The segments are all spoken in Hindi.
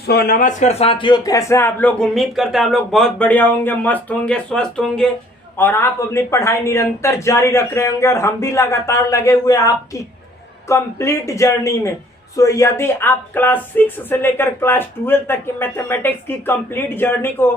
नमस्कार साथियों, कैसे हैं आप लोग। उम्मीद करते हैं आप लोग बहुत बढ़िया होंगे, मस्त होंगे, स्वस्थ होंगे और आप अपनी पढ़ाई निरंतर जारी रख रहे होंगे और हम भी लगातार लगे हुए हैं आपकी कंप्लीट जर्नी में। यदि आप क्लास 6 से लेकर क्लास 12 तक की मैथमेटिक्स की कंप्लीट जर्नी को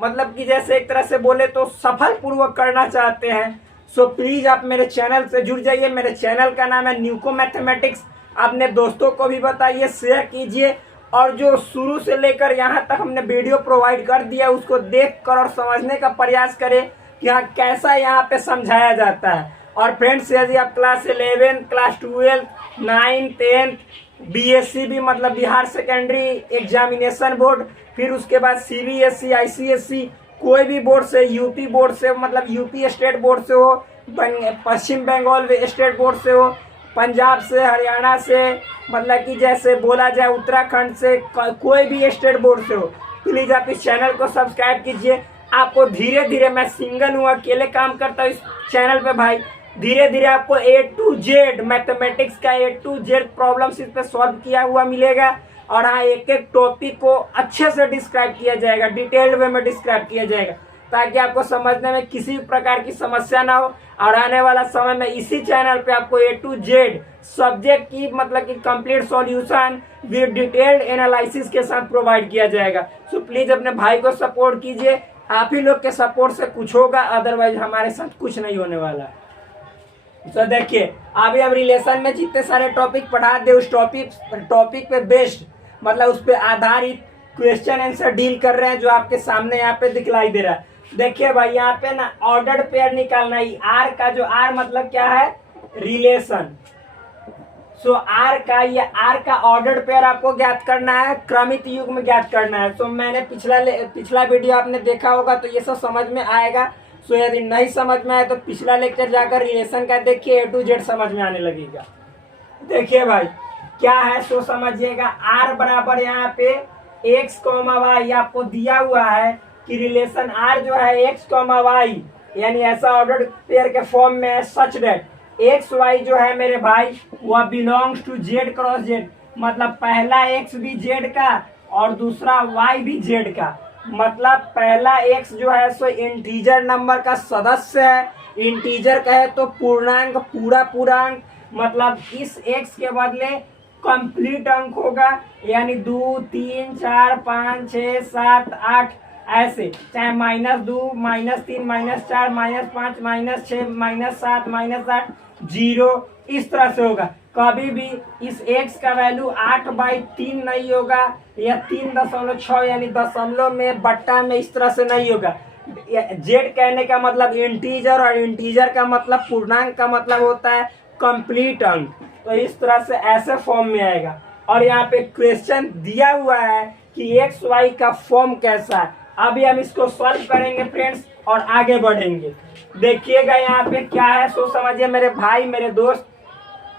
मतलब कि जैसे एक तरह से बोले तो सफल पूर्वक करना चाहते हैं, प्लीज आप मेरे चैनल से जुड़ जाइए। मेरे चैनल का नाम है न्यूको मैथमेटिक्स। अपने दोस्तों को भी बताइए, शेयर कीजिए और जो शुरू से लेकर यहाँ तक हमने वीडियो प्रोवाइड कर दिया उसको देख कर और समझने का प्रयास करें कि हाँ कैसा यहाँ पे समझाया जाता है। और फ्रेंड्स, यदि आप क्लास 11, क्लास 12, 9, 10 बीएससी भी मतलब बिहार सेकेंडरी एग्जामिनेशन बोर्ड, फिर उसके बाद सीबीएसई, आईसीएसई, कोई भी बोर्ड से, यूपी बोर्ड से मतलब यूपी स्टेट बोर्ड से हो, पश्चिम बंगाल स्टेट बोर्ड से हो, पंजाब से, हरियाणा से, मतलब कि जैसे बोला जाए उत्तराखंड से, कोई भी स्टेट बोर्ड से हो, प्लीज आप इस चैनल को सब्सक्राइब कीजिए। आपको धीरे धीरे, मैं सिंगल हूँ, अकेले काम करता हूँ इस चैनल पे भाई, धीरे धीरे आपको A to Z मैथमेटिक्स का A to Z प्रॉब्लम्स इस पे सॉल्व किया हुआ मिलेगा। और हाँ, एक एक टॉपिक को अच्छे से डिस्क्राइब किया जाएगा, डिटेल्ड वे में डिस्क्राइब किया जाएगा ताकि आपको समझने में किसी प्रकार की समस्या ना हो। और आने वाला समय में इसी चैनल पे आपको A to Z सब्जेक्ट की मतलब कि complete solution with detailed analysis के साथ प्रोवाइड किया जाएगा। प्लीज अपने भाई को सपोर्ट कीजिए, आप ही लोग के सपोर्ट से कुछ होगा, अदरवाइज हमारे साथ कुछ नहीं होने वाला। देखिए, अभी हम रिलेशन में जितने सारे टॉपिक पढ़ा दे उस टॉपिक पे बेस्ड मतलब उस पे आधारित क्वेश्चन आंसर डील कर रहे हैं जो आपके सामने यहाँ पे दिखलाई दे रहा है। देखिए भाई, यहाँ पे ना ऑर्डर्ड पेयर निकालना है। आर का जो आर मतलब क्या है, रिलेशन। आर का, ये आर का ऑर्डर्ड पेयर आपको ज्ञात करना है, क्रमित युग में ज्ञात करना है। मैंने पिछला वीडियो आपने देखा होगा तो ये सब समझ में आएगा। यदि नहीं समझ में आए तो पिछला लेक्चर जाकर रिलेशन का देखिए, A to Z समझ में आने लगेगा। देखिए भाई क्या है, समझिएगा। आर बराबर यहाँ पे x, y आपको दिया हुआ है कि रिलेशन आर जो है x, y यानी ऐसा ऑर्डर पेयर के फॉर्म में है सच डेट एक्स वाई जो है मेरे भाई वह belongs to Z cross Z, मतलब पहला x भी z का और दूसरा y भी z का। मतलब पहला x जो है सो इंटीजर नंबर का सदस्य है। इंटीजर कहे तो पूर्णांक, पूरा पूर्णांक, मतलब इस x के बदले कंप्लीट अंक होगा, यानी 2, 3, 4, 5, 6, 7, 8 ऐसे, चाहे -2, -3, -4, -5, -6, -7, -8, 0 इस तरह से होगा। कभी भी इस x का वैल्यू 8/3 नहीं होगा या 3.6 यानी दशमलव में, बट्टा में, इस तरह से नहीं होगा। जेड कहने का मतलब इंटीजर और इंटीजर का मतलब पूर्णांक का मतलब होता है कंप्लीट अंक। तो इस तरह से ऐसे फॉर्म में आएगा। और यहाँ पे क्वेश्चन दिया हुआ है कि एक्स वाई का फॉर्म कैसा है। अभी हम इसको सॉल्व करेंगे फ्रेंड्स और आगे बढ़ेंगे। देखिएगा यहाँ पे क्या है, समझिए मेरे भाई, मेरे दोस्त,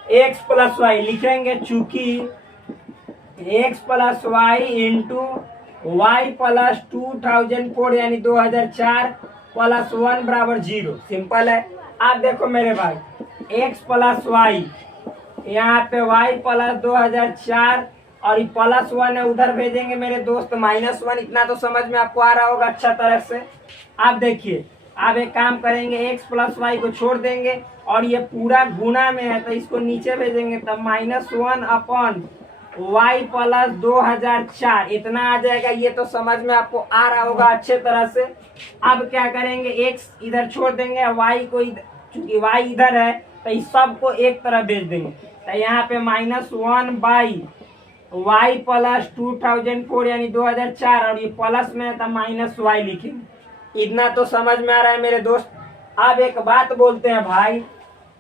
x + y लिखेंगे, चूंकि x + y इंटू y + 2004 यानी 2004 + 1 बराबर 0। सिंपल है। आप देखो मेरे भाई, x + y, यहाँ पे y + 2004 और ये +1 है, उधर भेजेंगे मेरे दोस्त -1। इतना तो समझ में आपको आ रहा होगा अच्छा तरह से। आप देखिए, आप एक काम करेंगे, x + y को छोड़ देंगे और ये पूरा गुना में है तो इसको नीचे भेजेंगे, तब -1/y + 2004 इतना आ जाएगा। ये तो समझ में आपको आ रहा होगा अच्छे तरह से। अब क्या करेंगे, x इधर छोड़ देंगे, y को चूंकि y इधर है तो इस सब को एक तरफ भेज देंगे। तो यहाँ पे -1/y + 2004 यानी 2004 और ये प्लस में है तो -y लिखेंगे। इतना तो समझ में आ रहा है मेरे दोस्त। अब एक बात बोलते हैं भाई,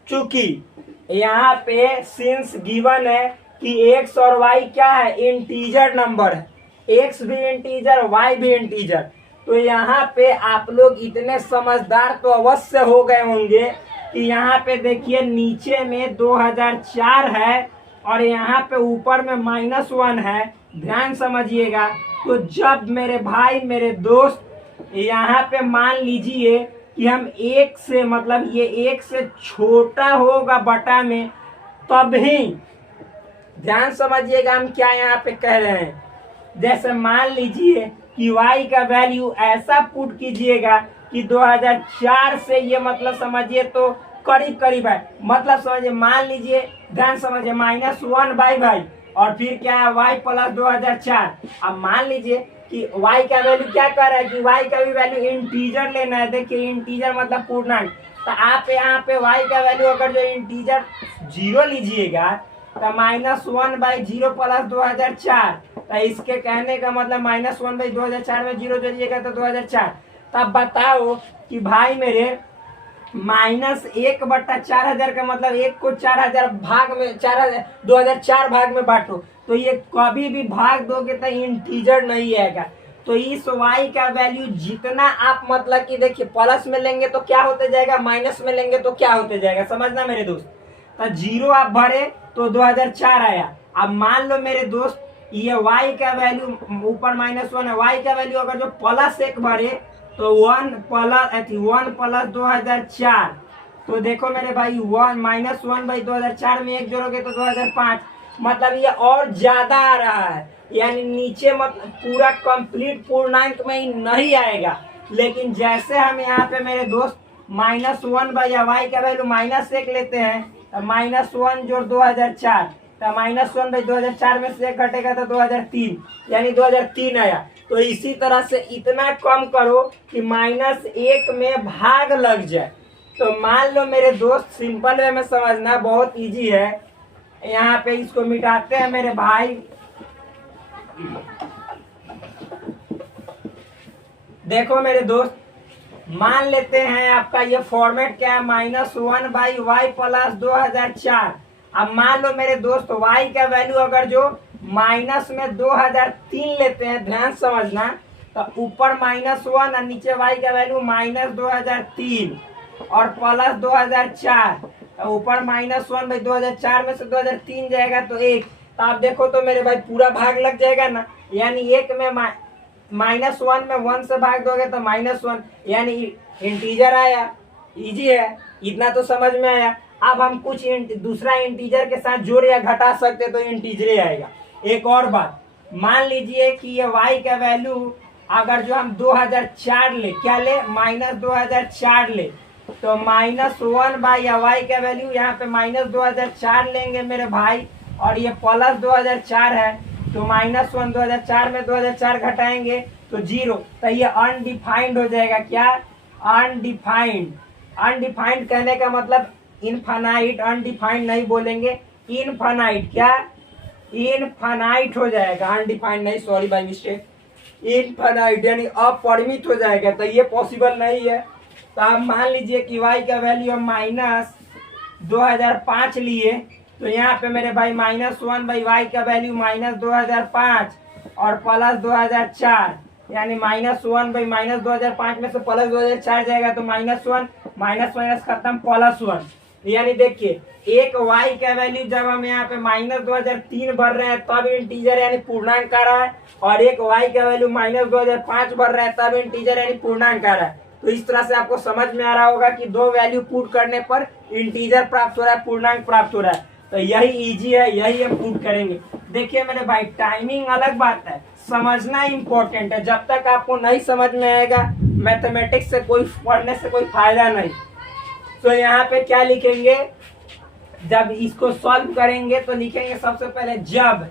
चूंकि यहाँ पे सिंस गिवन है कि x और y क्या है, इंटीजर नंबर है, x भी इंटीजर, y भी इंटीजर, तो यहाँ पे आप लोग इतने समझदार तो अवश्य हो गए होंगे कि यहाँ पे देखिए नीचे में 2004 है और यहाँ पे ऊपर में -1 है। ध्यान समझिएगा। तो जब मेरे भाई, मेरे दोस्त, यहाँ पे मान लीजिए कि हम एक से मतलब ये एक से छोटा होगा बटा में, तब ही ध्यान समझिएगा हम क्या यहाँ पे कह रहे हैं। जैसे मान लीजिए कि y का वैल्यू ऐसा पुट कीजिएगा कि 2004 से ये मतलब समझिए तो करीब करीब है, मतलब समझिए मान लीजिए ध्यान समझिए -1 बाई भाई और फिर क्या है y प्लस 2004। अब मान लीजिए कि y का वैल्यू क्या कर रहा है कि y का भी वैल्यू इंटीजर लेना है। देखिए इंटीजर मतलब पूर्णांक, तो आप यहाँ पे y का वैल्यू अगर जो इंटीजर 0 लीजिएगा तो -1 बाई 0 प्लस 2004, तो इसके कहने का मतलब -1 बाई 2004 में 0 जोड़िएगा तो 2004। तब बताओ कि भाई मेरे -1/4000 का मतलब 1 को 4000 भाग में 4000 2004 भाग में बांटो, तो ये कभी भी भाग दोगे तो इंटीजर नहीं आएगा। तो इस y का वैल्यू जितना आप मतलब कि देखिए प्लस में लेंगे तो क्या होते जाएगा, माइनस में लेंगे तो क्या होते जाएगा, समझना मेरे दोस्त। तो 0 आप भरे तो 2004 आया। अब मान लो मेरे दोस्त ये y का वैल्यू ऊपर -1 है, y का वैल्यू अगर जो +1 भरे तो 1 प्लस 2004, तो देखो मेरे भाई -1 बाई 2004 में 1 जोड़ोगे तो 2005, मतलब ये और ज्यादा आ रहा है, यानी नीचे मतलब पूरा कंप्लीट पूर्णांक में ही नहीं आएगा। लेकिन जैसे हम यहाँ पे मेरे दोस्त -1 बाई y का वैल्यू -1 लेते हैं तो -1 जोड़ 2004, तो -1 बाई 2004 में से 1 घटेगा तो 2003, यानी 2003 आया। तो इसी तरह से इतना कम करो कि -1 में भाग लग जाए। तो मान लो मेरे दोस्त सिंपल वे में समझना बहुत इजी है। यहाँ पे इसको मिटाते हैं मेरे भाई। देखो मेरे दोस्त मान लेते हैं आपका ये फॉर्मेट क्या है, -1 बाई y प्लस 2004। अब मान लो मेरे दोस्त y का वैल्यू अगर जो माइनस में 2003 लेते हैं, ध्यान समझना, तो ऊपर -1 और नीचे y का वैल्यू -2003 और प्लस 2004, तो ऊपर -1 बाई 2004 में से 2003 जाएगा तो 1। तो आप देखो तो मेरे भाई पूरा भाग लग जाएगा ना, यानी 1 में -1 में 1 से भाग दोगे तो -1, यानी इंटीजर आया। इजी है, इतना तो समझ में आया। अब हम कुछ दूसरा इंटीजर के साथ जोड़ या घटा सकते तो इंटीजर आएगा। एक और बात, मान लीजिए कि ये y का वैल्यू अगर जो हम 2004 ले, क्या ले -2004 ले, तो -1 बाई y का वैल्यू यहाँ पे -2004 लेंगे मेरे भाई, और ये प्लस 2004 है, तो -1 2004 में 2004 घटाएंगे तो 0, तो ये अनडिफाइंड हो जाएगा। क्या अनडिफाइंड? अनडिफाइंड कहने का मतलब इनफाइनाइट, अनडिफाइंड नहीं बोलेंगे, इनफाइनाइट। क्या इनफाइनाइट हो जाएगा, अनडिफाइंड नहीं, सॉरी बाय मिस्टेक, इनफाइनाइट यानी अपरिमित हो जाएगा, तो ये पॉसिबल नहीं है। तो आप मान लीजिए कि y का वैल्यू हम -2005 लिए, तो यहाँ पे मेरे भाई -1 बाई y का वैल्यू -2005 और प्लस 2004, यानी -1 बाई -2005 में से प्लस 2004 जाएगा तो -1, माइनस खत्म, +1। यानी देखिए एक y का वैल्यू जब हम यहाँ पे -2003 भर रहे हैं तब इंटीजर यानी पूर्णांक आ रहा है, और एक y का वैल्यू -2005 भर रहे हैं तब इंटीजर यानी पूर्णांक आ रहा है। तो इस तरह से आपको समझ में आ रहा होगा कि दो वैल्यू पुट करने पर इंटीजर प्राप्त हो रहा है, पूर्णांक प्राप्त हो रहा है। तो यही इजी है, यही हम पुट करेंगे। देखिए मेरे भाई टाइमिंग अलग बात है, समझना इंपॉर्टेंट है। जब तक आपको नहीं समझ में आएगा मैथमेटिक्स से कोई पढ़ने से कोई फायदा नहीं। तो यहाँ पे क्या लिखेंगे, जब इसको सॉल्व करेंगे तो लिखेंगे सबसे पहले जब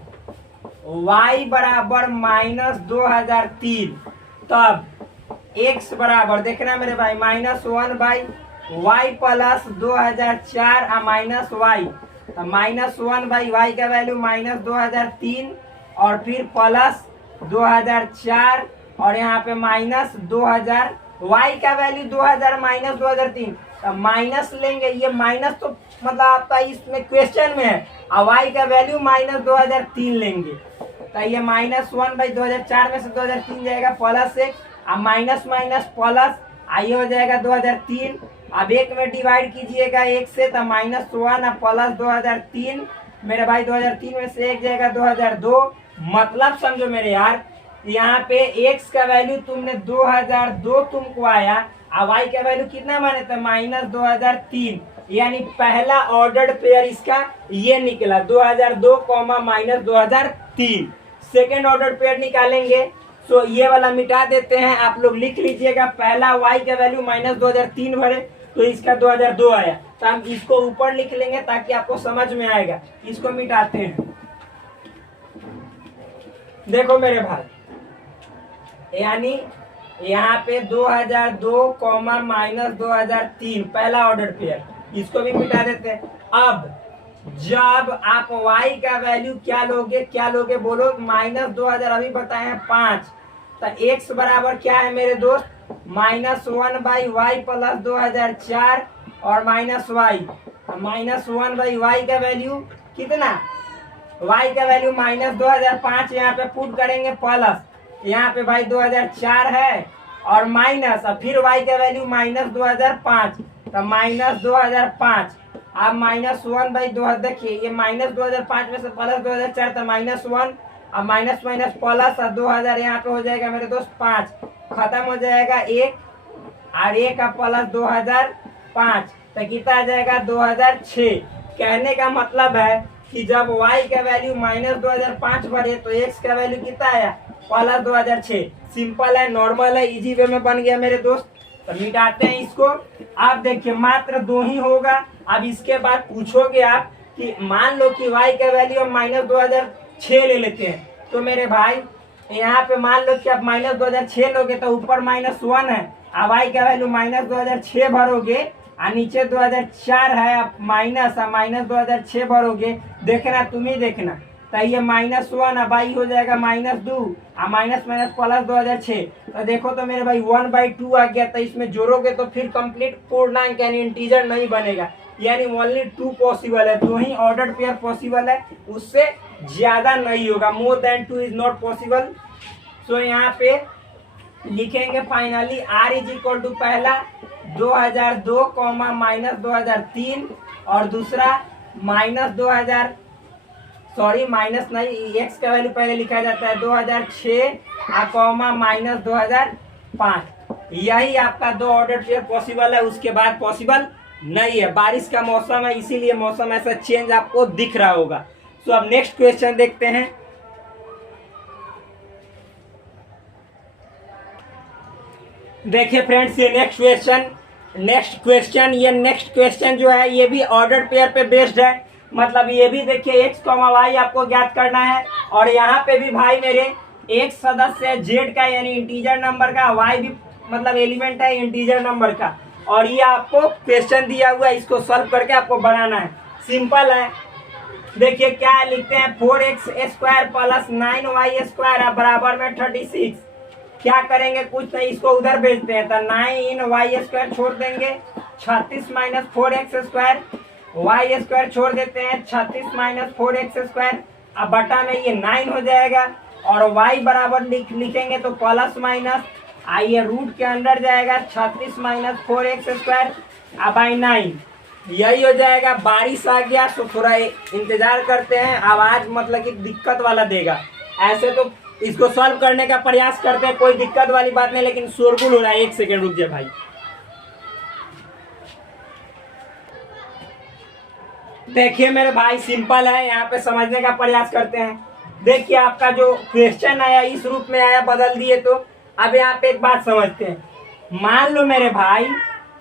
y बराबर -2003 तब x बराबर, देखना मेरे भाई -1 बाई y प्लस 2004 और माइनस y, तो -1 बाई y का वैल्यू -2003 और फिर प्लस 2004 और यहाँ पे -2000, y का वैल्यू 2000 -2003, तो माइनस लेंगे, ये माइनस तो मतलब आपका इसमें क्वेश्चन में है, और y का वैल्यू -2003 लेंगे, तो ये -1 बाई 2004 में से 2003 जाएगा प्लस 1, अब माइनस प्लस आइए हो जाएगा 2003। अब 1 में डिवाइड कीजिएगा 1 से, तो -1 और प्लस 2003 मेरे भाई 2003 में से 1 जाएगा 2002। मतलब समझो मेरे यार, यहाँ पे x का वैल्यू तुमने 2002 तुमको आया, और y का वैल्यू कितना माने थे -2003, यानी पहला ऑर्डर्ड पेयर इसका ये निकला 2002 -2003। सेकेंड ऑर्डर पेयर निकालेंगे। तो ये वाला मिटा देते हैं, आप लोग लिख लीजिएगा। पहला y का वैल्यू -2003 भरे तो इसका 2002 आया, तो हम इसको ऊपर लिख लेंगे ताकि आपको समझ में आएगा। इसको मिटाते हैं। देखो मेरे भाई, यानी यहाँ पे 2002 कॉमा -2003 पहला ऑर्डर पेयर, इसको भी मिटा देते हैं। अब जब आप y का वैल्यू क्या लोगे बोलो, -2000 अभी बताए हैं 5, तो x बराबर क्या है मेरे दोस्त, -1/y प्लस 2004 और -y। -1/y का वैल्यू कितना, y का वैल्यू -2005 यहाँ पे पुट करेंगे, प्लस यहाँ पे भाई 2004 है और माइनस, और फिर y का वैल्यू -2005, तो -2005। अब -1/2, देखिए ये -2005 में से प्लस 2004 तो -1, अब माइनस माइनस प्लस 2000 यहाँ पे हो जाएगा मेरे दोस्त 5, खत्म हो जाएगा 1 और 1 का प्लस 2005, तो कितना आ जाएगा 2006। कहने का मतलब है कि जब y का वैल्यू -2005 भरे तो x का वैल्यू कितना आया, प्लस 2006। सिंपल है, नॉर्मल है, इजी वे में बन गया मेरे दोस्त। तो मिटाते हैं इसको। आप देखिए मात्र 2 ही होगा। अब इसके बाद पूछोगे आप कि मान लो कि y का वैल्यू हम -2006 ले लेते हैं, तो मेरे भाई यहाँ पे मान लो कि आप -2006 लोगे तो ऊपर -1 है, अब y का वैल्यू -2006 भरोगे और नीचे 2004 है, आप -2006 भरोगे। देखना, तुम ही देखना, तो ये -1 अब y हो जाएगा -2 और माइनस माइनस प्लस 2006। तो देखो तो मेरे भाई 1/2 आ गया, तो इसमें जोड़ोगे तो फिर कंप्लीट पूर्णांक यानी इंटीजर नहीं बनेगा, यानी ओनली 2 पॉसिबल है, 2 ही ऑर्डर पेयर पॉसिबल है, उससे ज्यादा नहीं होगा। More than 2 is not possible. So यहाँ पे लिखेंगे finally r is equal to पहला 2002 कॉमा -2003 और दूसरा -2000, सॉरी माइनस नहीं, x का वैल्यू पहले लिखा जाता है 2006 कॉमा -2005। यही आपका 2 ऑर्डर पेयर पॉसिबल है, उसके बाद पॉसिबल नहीं है। बारिश का मौसम है इसीलिए मौसम ऐसा चेंज आपको दिख रहा होगा। तो अब नेक्स्ट क्वेश्चन देखते हैं। देखिए फ्रेंड्स, ये नेक्स्ट क्वेश्चन जो है ये भी ऑर्डर पेयर पे बेस्ड है। मतलब ये भी देखिए x, y आपको ज्ञात करना है, और यहाँ पे भी भाई मेरे एक सदस्य है z का यानी इंटीजर नंबर का, y भी मतलब एलिमेंट है इंटीजर नंबर का, और ये आपको क्वेश्चन दिया हुआ है, इसको सॉल्व करके आपको बनाना है। सिंपल है, देखिए क्या लिखते हैं, 4x² प्लस 9y² बराबर में 36। क्या करेंगे, कुछ नहीं, इसको उधर भेजते हैं, तो 9y² छोड़ देंगे, 36 - 4x², y² छोड़ देते हैं, 36 - 4x², अब बटा में ये 9 हो जाएगा, और y बराबर लिखेंगे तो प्लस माइनस, आइए रूट के अंदर जाएगा 36 - 4x² अब बाई 9, यही हो जाएगा। बारिश आ गया तो थोड़ा इंतजार करते हैं, आवाज मतलब कि दिक्कत वाला देगा। ऐसे तो इसको सॉल्व करने का प्रयास करते हैं, कोई दिक्कत वाली बात नहीं, लेकिन शोरगुल हो रहा है। 1 सेकेंड रुक जाए भाई। देखिए मेरे भाई सिंपल है, यहाँ पे समझने का प्रयास करते हैं। देखिए आपका जो क्वेश्चन आया इस रूप में आया, बदल दिए तो अब यहाँ पे एक बात समझते हैं। मान लो मेरे भाई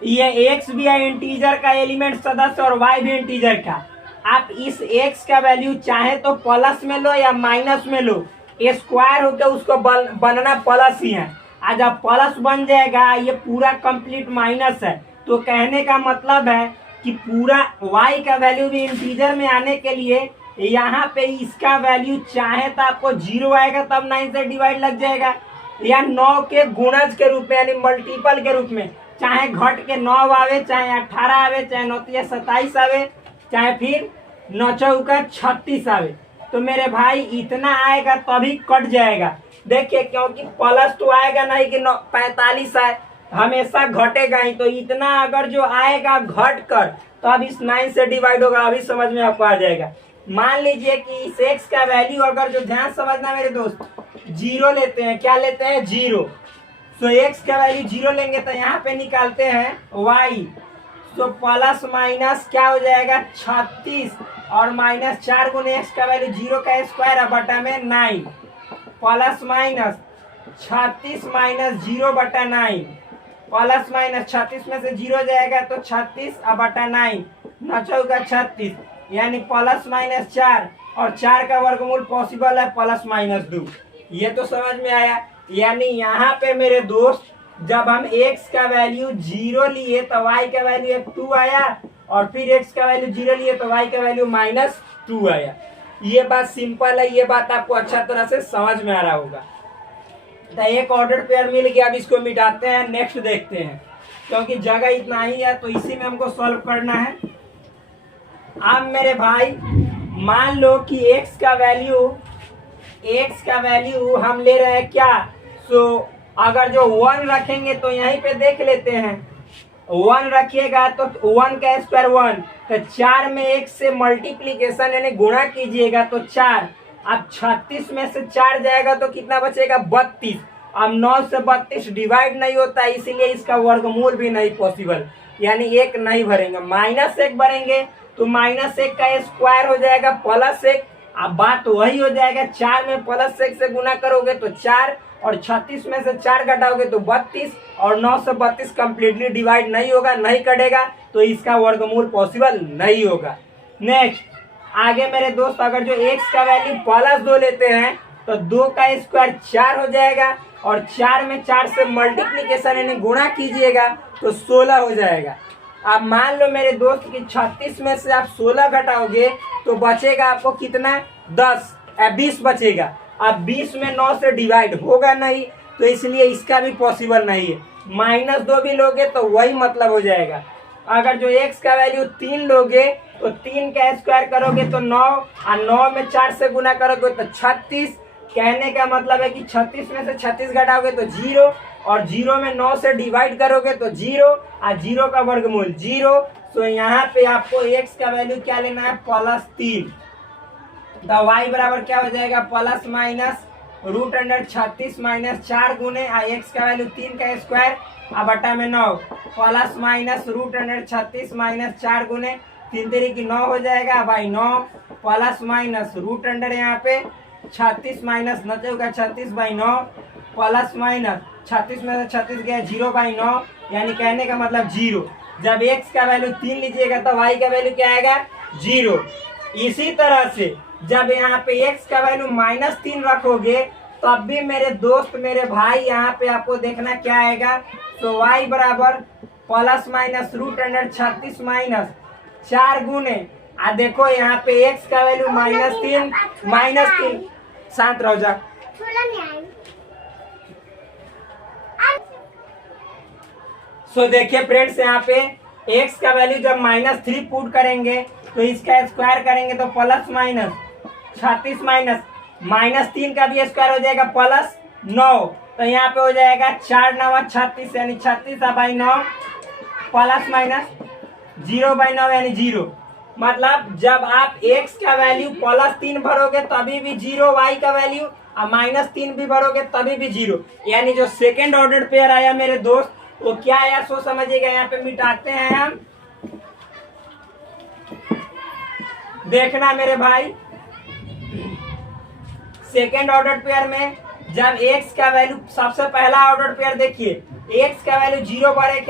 ये x भी है इंटीजर का एलिमेंट सदस्य और y भी इंटीजर का। आप इस x का वैल्यू चाहे तो प्लस में लो या माइनस में लो, स्क्वायर होकर उसको बनना प्लस ही है। आज जब प्लस बन जाएगा ये पूरा कंप्लीट माइनस है, तो कहने का मतलब है कि पूरा y का वैल्यू भी इंटीजर में आने के लिए यहाँ पे इसका वैल्यू चाहे तो आपको 0 आएगा, तब 9 से डिवाइड लग जाएगा, या 9 के गुणज के रूप में यानी मल्टीपल के रूप में, चाहे घट के 9 आवे, चाहे 18 आवे, चाहे 9 × 27 आवे, चाहे फिर 9 × 36 आवे। तो मेरे भाई इतना आएगा तभी कट जाएगा। देखिए क्योंकि प्लस तो आएगा नहीं कि 45 आए, हमेशा घटेगा ही, तो इतना अगर जो आएगा घट कर तो अब इस 9 से डिवाइड होगा, अभी समझ में आपको आ जाएगा। मान लीजिए कि इस x का वैल्यू अगर जो ध्यान समझना मेरे दोस्त 0 लेते हैं, क्या लेते हैं 0, तो x का वैल्यू 0 लेंगे तो यहाँ पे निकालते हैं y, तो प्लस माइनस क्या हो जाएगा 36 और -4 × x का वैल्यू 0 का स्क्वायर बटा में 9, plus minus 36 minus 0/9, plus minus 36 में से 0 जाएगा तो 36/9, 9 चौका 36, यानी प्लस माइनस 4, और 4 का वर्गमूल पॉसिबल है +-2। ये तो समझ में आया। यानी यहाँ पे मेरे दोस्त जब हम x का वैल्यू 0 लिए तो y का वैल्यू 2 आया, और फिर x का वैल्यू 0 लिए तो y का वैल्यू -2 आया। ये बात सिंपल है, ये बात आपको अच्छा तरह से समझ में आ रहा होगा। तो एक ऑर्डर पेयर मिल गया, अब इसको मिटाते हैं, नेक्स्ट देखते हैं, क्योंकि जगह इतना ही है तो इसी में हमको सॉल्व करना है। अब मेरे भाई मान लो कि x का वैल्यू हम ले रहे हैं क्या, अगर जो 1 रखेंगे तो यहीं पे देख लेते हैं, 1 रखिएगा तो 1 का स्क्वायर 1, तो 4 में 1 से मल्टीप्लीकेशन यानी गुणा कीजिएगा तो 4। अब 36 में से 4 जाएगा तो कितना बचेगा 32। अब 9 से 32 डिवाइड नहीं होता, इसीलिए इसका वर्गमूल भी नहीं पॉसिबल, यानी 1 नहीं भरेंगे, -1 भरेंगे तो -1 का स्क्वायर हो जाएगा +1। अब बात वही हो जाएगा, 4 में +1 से गुना करोगे तो 4, और 36 में से 4 घटाओगे तो 32, और 9 से 32 कम्प्लीटली डिवाइड नहीं होगा, नहीं कटेगा, तो इसका वर्गमूल पॉसिबल नहीं होगा। नेक्स्ट आगे मेरे दोस्त, अगर जो x का वैल्यू +2 लेते हैं तो 2 का स्क्वायर 4 हो जाएगा, और 4 में 4 से मल्टीप्लीकेशन यानी गुणा कीजिएगा तो 16 हो जाएगा। अब मान लो मेरे दोस्त कि 36 में से आप 16 घटाओगे तो बचेगा आपको कितना 20 बचेगा। अब 20 में 9 से डिवाइड होगा नहीं, तो इसलिए इसका भी पॉसिबल नहीं है। -2 भी लोगे तो वही मतलब हो जाएगा। अगर जो x का वैल्यू 3 लोगे तो 3 का स्क्वायर करोगे तो 9, और 9 में 4 से गुना करोगे तो 36। कहने का मतलब है कि 36 में से 36 घटाओगे तो 0, और 0 में 9 से डिवाइड करोगे तो 0, और 0 का वर्गमूल 0। तो यहाँ पे आपको x का वैल्यू क्या लेना है +3। तो y बराबर क्या हो जाएगा ±√36 -4 गुने x का वैल्यू 3 का स्क्वायर अब बटा में 9 ±√36 -4 गुने 3 3 की 9 हो जाएगा भाई 9 ± यहाँ पे 36 माइनस 9 का 36/9 ±36 में से 36 गया 0/9, यानी कहने का मतलब 0। जब x का वैल्यू 3 लीजिएगा तो y का वैल्यू क्या आएगा 0। इसी तरह से जब यहाँ पे x का वैल्यू -3 रखोगे तब भी मेरे दोस्त मेरे भाई यहाँ पे आपको देखना क्या आएगा। तो y बराबर ±√36 -4 गुने देखो यहाँ पे x का वैल्यू -3 शांत रहो जा। देखिए फ्रेंड्स यहाँ पे x का वैल्यू जब -3 पुट करेंगे तो इसका स्क्वायर करेंगे तो ±36 -3 का भी स्क्वायर हो जाएगा +9, तो यहाँ पे हो जाएगा 4 9 36 यानी 36/9 ±0/9 यानी 0। मतलब जब आप x का वैल्यू +3 भरोगे तभी भी 0, y का वैल्यू और -3 भी भरोगे तभी भी 0, यानी जो सेकेंड ऑर्डर पेयर आया मेरे दोस्त वो क्या आया सो समझिएगा। यहाँ पे मिटाते हैं हम, देखना मेरे भाई सेकेंड ऑर्डर पेयर में जब x का वैल्यू सबसे पहला ऑर्डर पेयर देखिए x का वैल्यू 0 भरे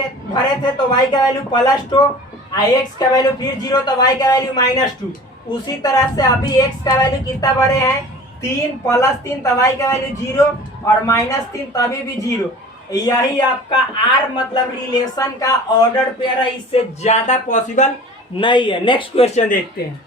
थे तो y का वैल्यू +2, x का वैल्यू फिर 0 तो y का वैल्यू -2। उसी तरह से अभी x का वैल्यू कितना भरे हैं 3 +3 तो y का वैल्यू 0 और -3 तभी भी 0। यही आपका R मतलब रिलेशन का ऑर्डर पेयर है, इससे ज्यादा पॉसिबल नहीं है। नेक्स्ट क्वेश्चन देखते हैं।